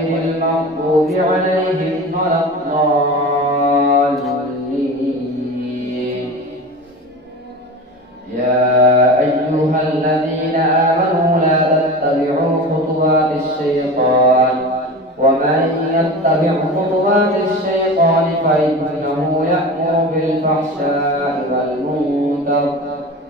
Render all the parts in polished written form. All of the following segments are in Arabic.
غير المغضوب عليهم ولا الضالين. يا أيها الذين آمنوا لا تتبعوا خطوات الشيطان ومن يتبع خطوات الشيطان فإنه يأمر بالفحشاء والمنكر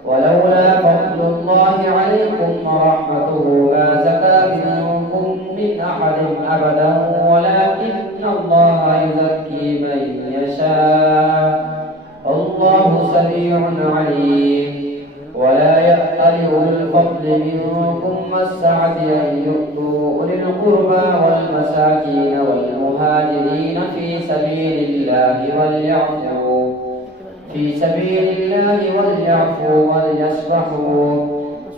ولولا فضل الله عليكم ورحمته ما زكى منكم من أحد أبدا ولكن الله يزكي من يشاء والله سميع عليم. ولا يأتل أولو الفضل منكم والسعة أن يؤتوا أولي القربى والمساكين والمهاجرين في سبيل الله وليعفوا وليصفحوا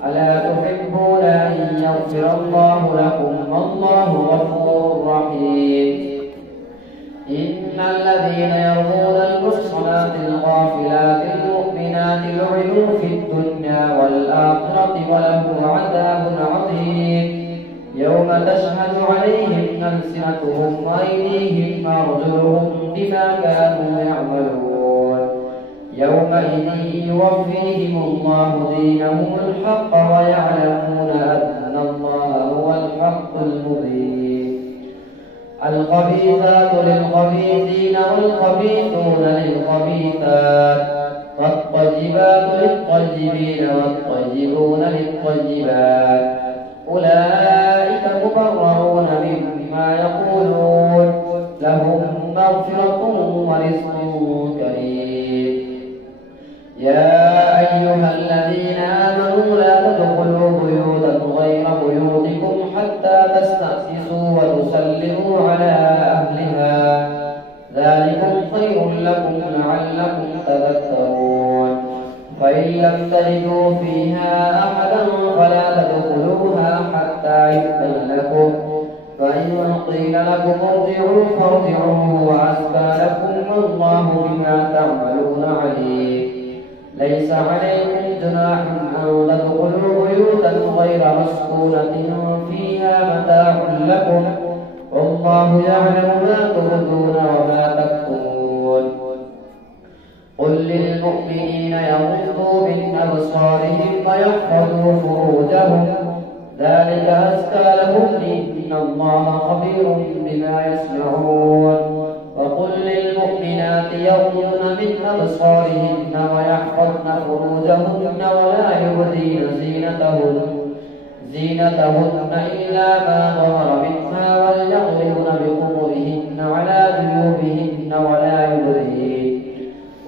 ألا تحبون أن يغفر الله لكم والله غفور رحيم. إن الذين يرمون المحصنات الغافلات المؤمنات لعنوا في الدنيا والآخرة ولهم عذاب عظيم يوم تشهد عليهم ألسنتهم وأيديهم وأرجلهم بما كانوا يعملون يومئذ يوفيهم الله دينهم الحق ويعلمون أن الله هو الحق المبين. الخبيثات للخبيثين والخبيثون للخبيثات والطيبات للطيبين والطيبون للطيبات أولئك مبرؤون مما يقولون لهم مغفرة ورزق كريم. يا أيها الذين آمنوا لا تدخلوا بيوتا غير بيوتكم حتى تستأنسوا وتسلموا على أهلها ذلكم خير لكم لعلكم تذكرون. فإن لم تجدوا فيها أحدا فلا تدخلوها حتى يؤذن لكم فإن قيل لكم ارجعوا فارجعوا وأزكى لكم والله بما تعملون عليم. ليس عليكم جناح أن تدخلوا بيوتا غير مسكونة فيها متاع لكم والله يعلم ما تبدون وما تكتمون. قل للمؤمنين يغضوا من أبصارهم ويحفظوا فروجهم ذلك أزكى لهم إن الله خبير بما يصنعون. وقل للمؤمنات يغضن من أبصارهن ويحفظن فروجهن ولا يبدين زينتهن إلا ما ظهر منها وليضربن بخمرهن على جيوبهن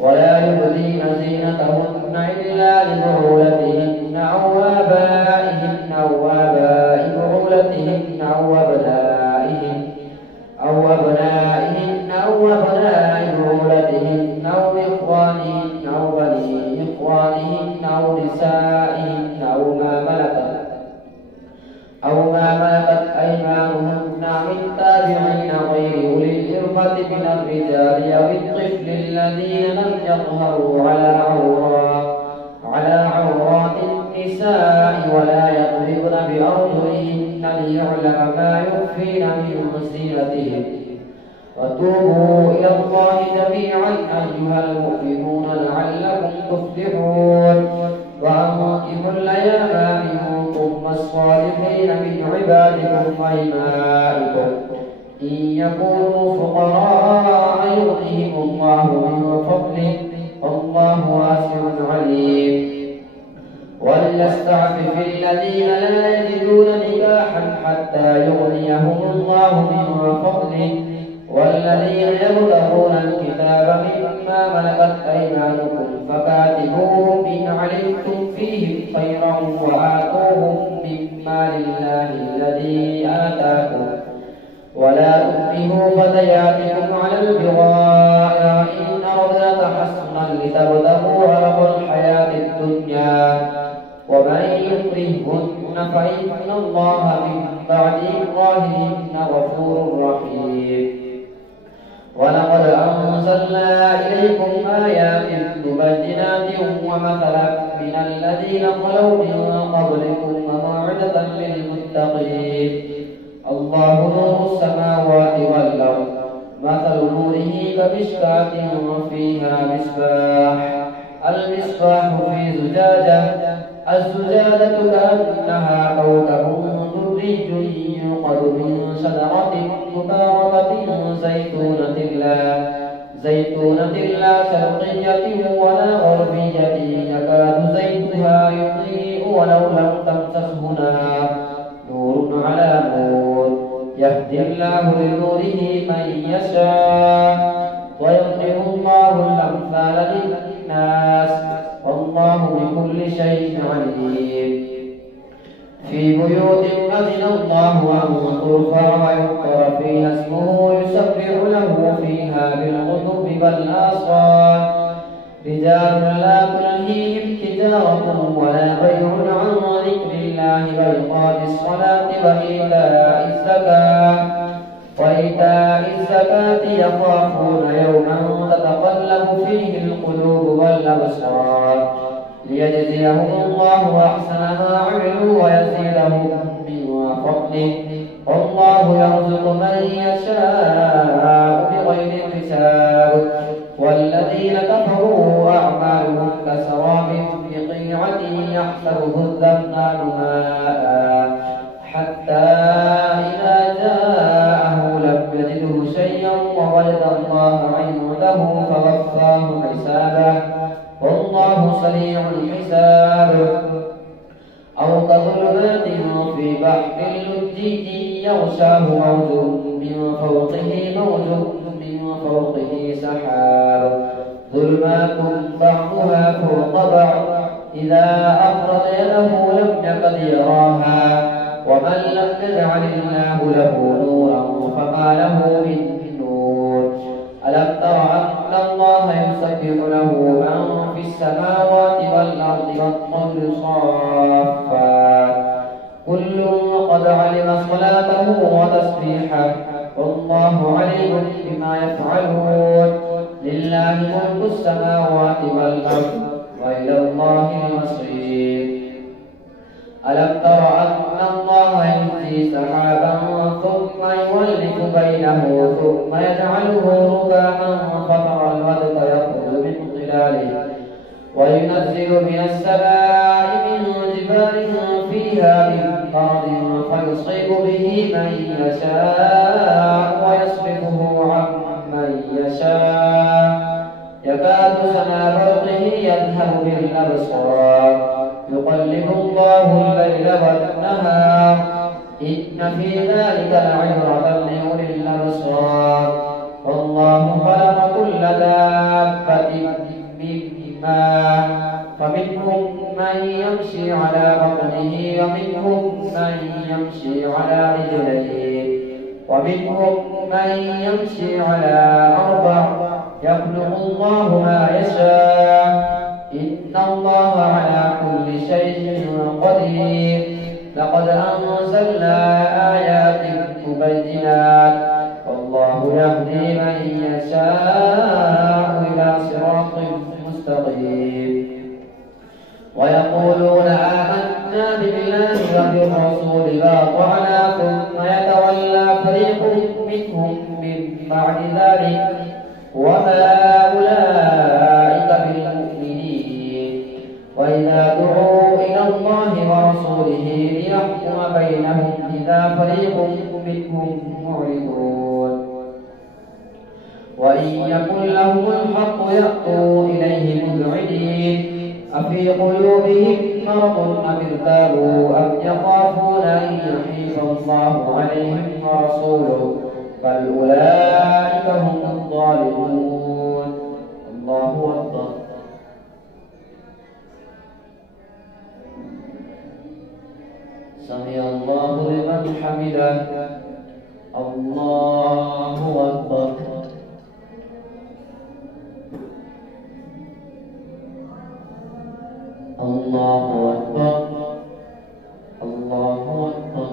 ولا يبدين زينتهن إلا لبعولتهن أو آبائهن أو آباء بعولتهن أو أبنائهن أو أبناء بعولتهن أو إخوانهن أو بني إخوانهن أو نسائهن أو ما ملكت أيمانهن من تابعين غير أولي الإربة من الرجال أو الطفل الذين لم يظهروا على عورات النساء ولا يضربن بأرجلهن ليعلم ما يخفين من زينتهن. وتوبوا إلى الله جميعا أيها المؤمنون لعلكم تفلحون. وأنكحوا الأيام منكم والصالحين من عبادكم وإمائكم إن يكونوا فقراء يغنيهم الله من فضله والله واسع عليم. وليستعفف الذين لا يجدون نكاحا حتى يغنيهم الله من فضله والذين يبتغون الكتاب مما ملكت أيمانكم فكاتبوهم إن علمتم فيهم خيرا وآتوهم مما لله الذي آتاكم ولا تكرهوا فتياتكم على البغاء إن أردنا تحصنا لتبتغوا عرض الحياة الدنيا ومن يكرههن فإن الله من بعد إكراههن غفور رحيم. ولقد أنزلنا إليكم آيات مبينات ومثلا من الذين خلوا من قبلكم وموعظة للمتقين. الله نور السماوات كمشكاة فيها مصباح. المصباح في زجاجة. الزجاجة كأنها كوكب دري يوقد من شجرة مباركة زيتونة لا شرقية ولا غربية يكاد زيتها يضيء ولو لم تمسسه نار نور على نور يهدي الله لنوره من يشاء ويضرب الله الأمثال للناس والله بكل شيء عليم. في بيوت أذن الله أن ترفع ويذكر فيها اسمه يسبح له فيها بالغدو والآصال رجال لا تلهيهم تجارة ولا بيع عن ذكر الله وإقام الصلاة وإيتاء الزكاة يخافون يوما تتقلب فيه القلوب والأبصار ليجزيهم الله أحسن ما عملوا ويزيدهم من فضله والله يرزق من يشاء بغير حساب. والذين كفروا أعمالهم كسراب بقيعة يحسبه الظمآن ماء حتى إذا جاءه لم يجده شيئا ووجد الله عنده فوفاه حسابه والله سريع الحساب. أو كظلمات في بحر لجي يغشاه موج من فوقه سحاب ظلمات بعضها فوق بعض إذا أخرج يده لم يكد يراها ومن لم يجعل الله له نورا فما له من نور. ألم تر أن الله يسبح له من في السماوات والأرض والطير صافات كل قد علم صلاته وتسبيحه والله عليم بما يفعلون. لله ملك السماوات والأرض وإلى الله المصير. ألم تر أن الله يزجي سحابا ثم يولف بينه ثم يجعله ركاما فترى الودق يخرج من خلاله وينزل من السماء من جبال فيها من برد فيصيب به من يشاء ويصرفه عن من يشاء يكاد سنا برقه يذهب بالأبصار يقلب الله الليل والنهار إن في ذلك لعبرة لأولي الأبصار. والله خلق كل دابة من ماء فمنهم من يمشي على بطنه ومنهم من يمشي على رجليه ومنهم من يمشي على أربع يخلق الله ما يشاء إن الله على كل شيء قدير. لقد أنزلنا آيات مبينات والله يهدي من يشاء إلى صراط مستقيم. ويقولون آمنا بالله وبالرسول فأطعنا ثم يتولى فريق منهم من بعد ذلك وما أولئك بالمؤمنين. وإذا دعوا إلى الله ورسوله ليحكم بينهم إذا فريق منهم معرضون. وإن يكن لهم الحق يأتوا إليه مذعنين أفي قلوبهم مرض أم ارتابوا أم يخافون أن يحيف الله عليهم ورسوله بل أولئك هم الظالمون. الله أكبر. سمع الله لمن حمده. الله أكبر. الله أكبر. الله أكبر.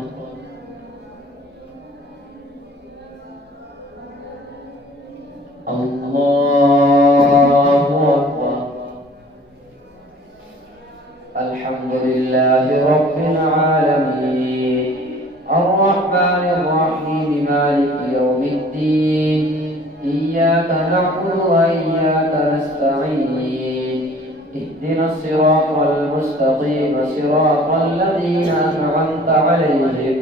الله أكبر. الحمد لله رب العالمين الرحمن الرحيم مالك يوم الدين إياك نعبد وإياك نستعين اهدنا الصراط المستقيم صراط الذين أنعمت عليهم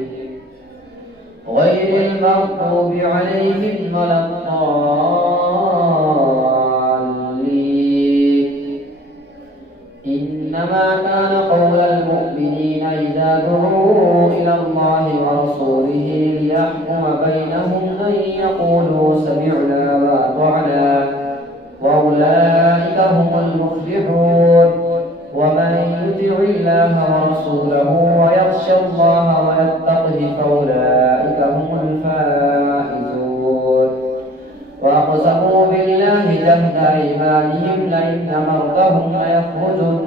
غير المغضوب عليهم ولا الضالين. إنما كان قول المؤمنين إذا دعوا إلى الله ورسوله ليحكم بينهم أن يقولوا سمعنا وأطعنا وأولئك هم المفلحون. ومن يطع الله ورسوله ويخشى الله ويتقه فأولئك هم الفائزون. وأقسموا بالله جهد أيمانهم لئن أمرتهم ليخرجن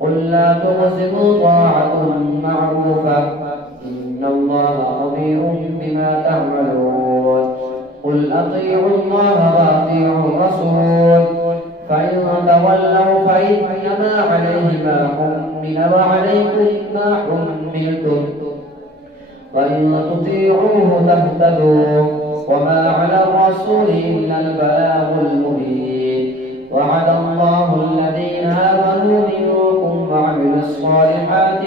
قل لا تقسموا طاعة معروفة إن الله خبير بما تعملون. قل أطيعوا الله وأطيعوا الرسول فإن تولوا فإنما عليه ما حمل وعليكم ما حملتم وإن تطيعوه تهتدوا وما على الرسول إلا البلاغ المبين. وعد الله الذين آمنوا منكم وعملوا الصالحات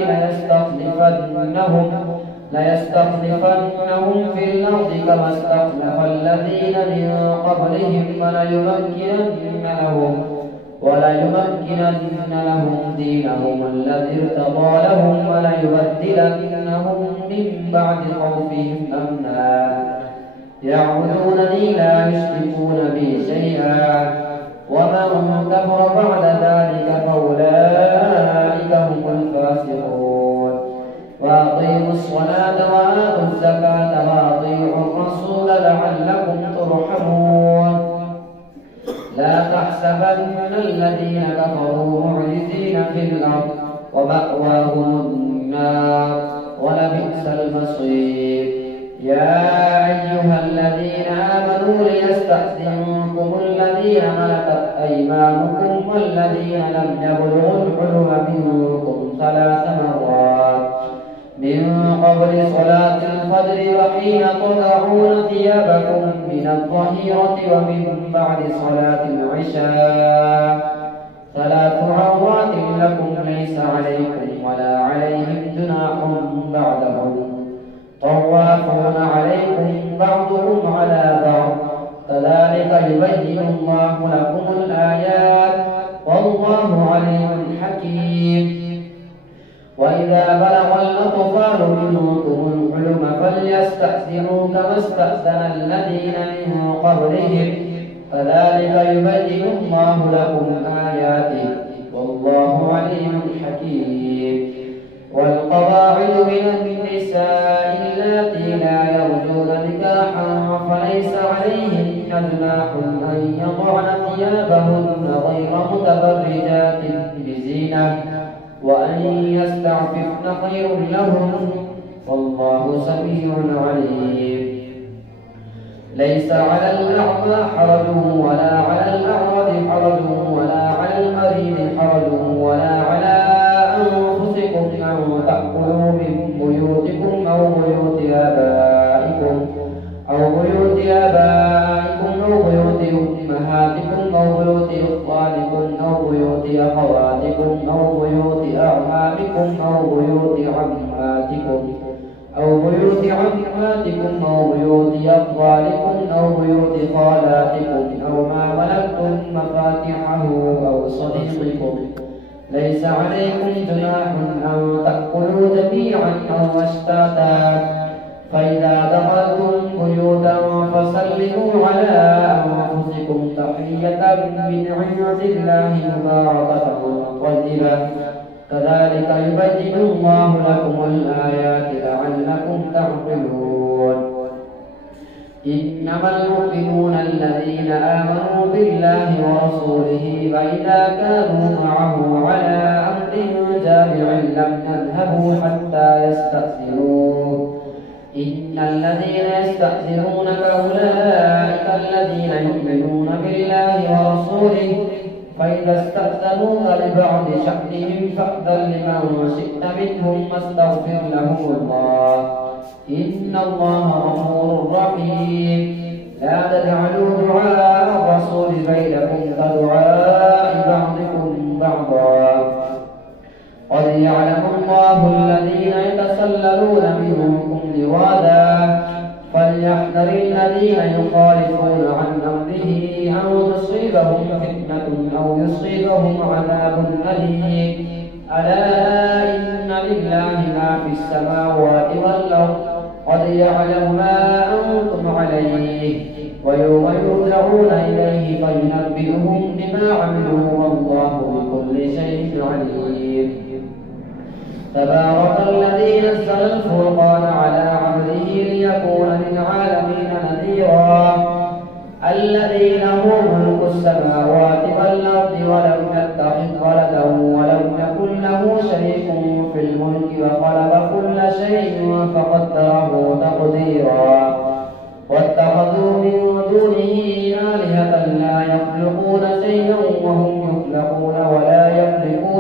ليستخلفنهم في الأرض كما استخلف الذين من قبلهم وليمكنن لهم دينهم الذي ارتضى لهم وليبدلنهم من بعد خوفهم أمنا يعبدونني لا يشركون بي شيئا ومن كفر بعد ذلك فأولئك هم الفاسقون. وأقيموا الصلاة وآتوا الزكاة وأطيعوا الرسول لعلكم ترحمون. لا تحسبن الذين كفروا معجزين في الأرض ومأواهم النار ولبئس المصير. يا أيها الذين آمنوا ليستأذنكم الذين ملكت أيمانكم والذين لم يبلغوا الحلم منكم 3 مرات من قبل صلاة الفجر وحين تضعون ثيابكم من الظهيرة ومن بعد صلاة العشاء 3 عورات لكم ليس عليكم ولا عليهم جناح بعدهم طوافون عليكم بعضهم على بعض كذلك يبين الله لكم الآيات والله عليم حكيم. وإذا بلغ الأطفال منكم الحلم فليستأذنوا كما استأذن الذين من قبلهم كذلك يبين الله لكم آياته والله عليم حكيم. والقواعد من النساء اللاتي لا يرجون نكاحا فليس عليهن جناح أن يضعن ثيابهن غير متبرجات بزينة وأن يستعففن خير لهن والله سميع عليم. ليس على الأعمى حرج ولا على الأعرج حرج ولا على المريض حرج ولا على أنفسكم أن تأكلوا من بيوتكم أو بيوت آبائكم أو بيوت أمهاتكم أو بيوت إخوانكم أو بيوت أخواتكم أو بيوت أعمامكم أو بيوت عماتكم أو بيوت أخوالكم أو بيوت خالاتكم أو ما ملكتم مفاتحه أو صديقكم. ليس عليكم جناح أن تأكلوا جميعا أو أشتاتا فإذا دخلتم بيوتا فسلموا على أنفسكم تحية من عند الله مباركة طيبة كذلك يبين الله لكم الآيات لعلكم تعقلون. إنما المؤمنون الذين آمنوا بالله ورسوله فإذا كانوا معه على أمر جامع لم يذهبوا حتى يستأذنوه. إن الذين يستأذنونك أولئك الذين يؤمنون بالله ورسوله فإذا استأذنوك لبعض شأنهم فأذن لمن شئت منهم واستغفر لهم الله إن الله غفور رحيم. لا تجعلوا دعاء الرسول بينكم كدعاء بعضكم بعضا قد يعلم الله الذين يتسللون منكم لواذا فليحذر الذين يخالفون عن أمره أن تصيبهم فتنة أو يصيبهم عذاب أليم ألا إن لله ما في السماوات والأرض قد يعلم ما أنتم عليه ويوم يرجعون إليه فينبئهم بما عملوا والله بكل شيء عليم تبارك الذي نزل الفرقان على عبده ليكون للعالمين نذيرا الذي له ملك السماوات والأرض ولم يتخذ ولدا ولم يكن له شريك في الملك وخلق كل شيء فقدره تقديرا واتخذوا من دونه آلهة لا يخلقون شيئا وهم يخلقون ولا يملكون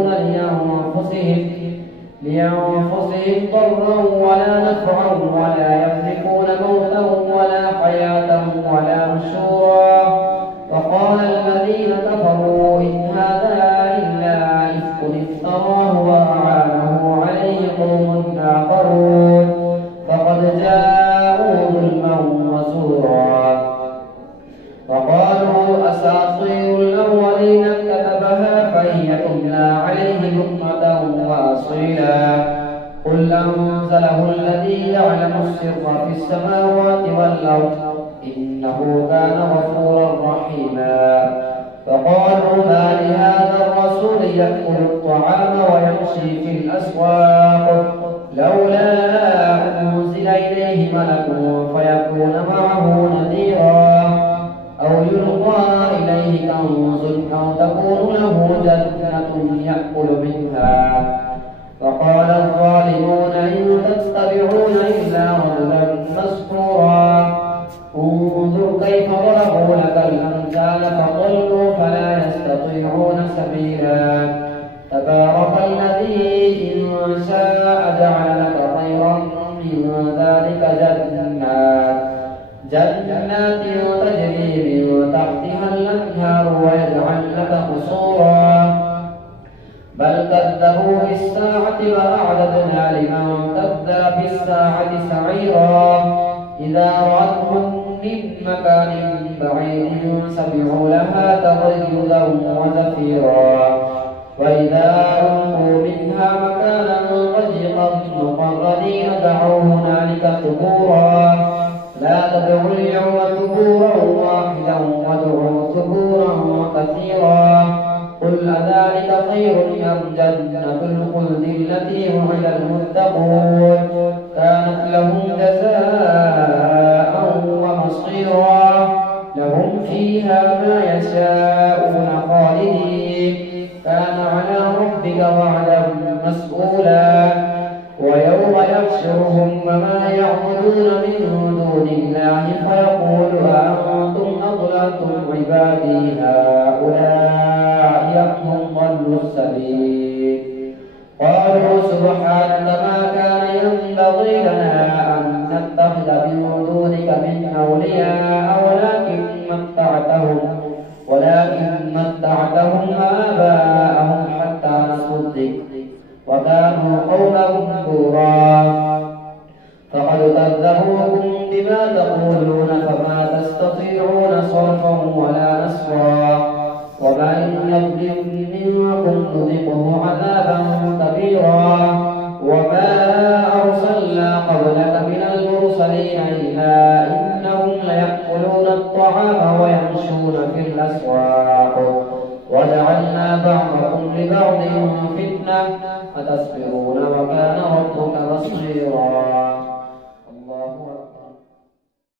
لأنفسهم ضرا ولا نفعا ولا يملكون موتا ولا حياة ولا نشورا وقال الذين كفروا إن هذا إلا إفك افتراه وأعانه عليه قوم آخرون فقد جاءوا ظلما وزورا وقالوا أساطير الأولين كتبها فهي تملى عليه بكرة وأصيلا قل أنزله الذي يعلم السر في السماوات والأرض إنه كان غفورا رحيما فقالوا ما لهذا الرسول يأكل الطعام ويمشي في الأسواق لولا أنزل إليه ملك فيكون معه نذيرا أو يلقى إليه كنز أو تكون له جنة يأكل منها فقال الظالمون إن تتبعون إلا رجلا مسحورا انظر كيف ضربوا لك الأمثال فضلوا فلا يستطيعون سبيلا تبارك الذي إن شاء جعل لك خيرا من ذلك جنات تجري من تحتها الأنهار ويجعل لك قصورا بل كذبوا بالساعة وأعددنا لمن كذب بالساعة سعيرا إذا رأتهم من مكان بعيد سمعوا لها تغيظا وزفيرا وإذا ألقوا منها مكانا ضيقا مقرنين دعوا هنالك ثبورا لا تدعوا اليوم ثبورا واحدا وادعوا ثبورا كثيرا قل أذلك خير أم جنة الخلد التي وعد المتقون كانت لهم جزاء ومصيرا لهم فيها ما يشاءون خالدين كان على ربك وعدا مسئولا ويوم يحشرهم وما يعبدون من دون الله فيقول أأنتم أضللتم عبادي هؤلاء أم ضلوا السبيل قالوا سبحانك ما كان ينبغي لنا أن نتخذ من دونك من أولياء ولكن متعتهم آباءهم حتى نسوا الذكر وكانوا قوما بورا فقد كذبوكم بما تقولون فما تستطيعون صرفا ولا نصرا ومن يظلم منكم نذقه عذابا كبيرا وما أرسلنا قبلك من المرسلين إلا إنهم ليأكلون الطعام ويمشون في الأسواق وجعلنا بعضكم لبعض فتنة أتصبرون وكان ربك بصيرا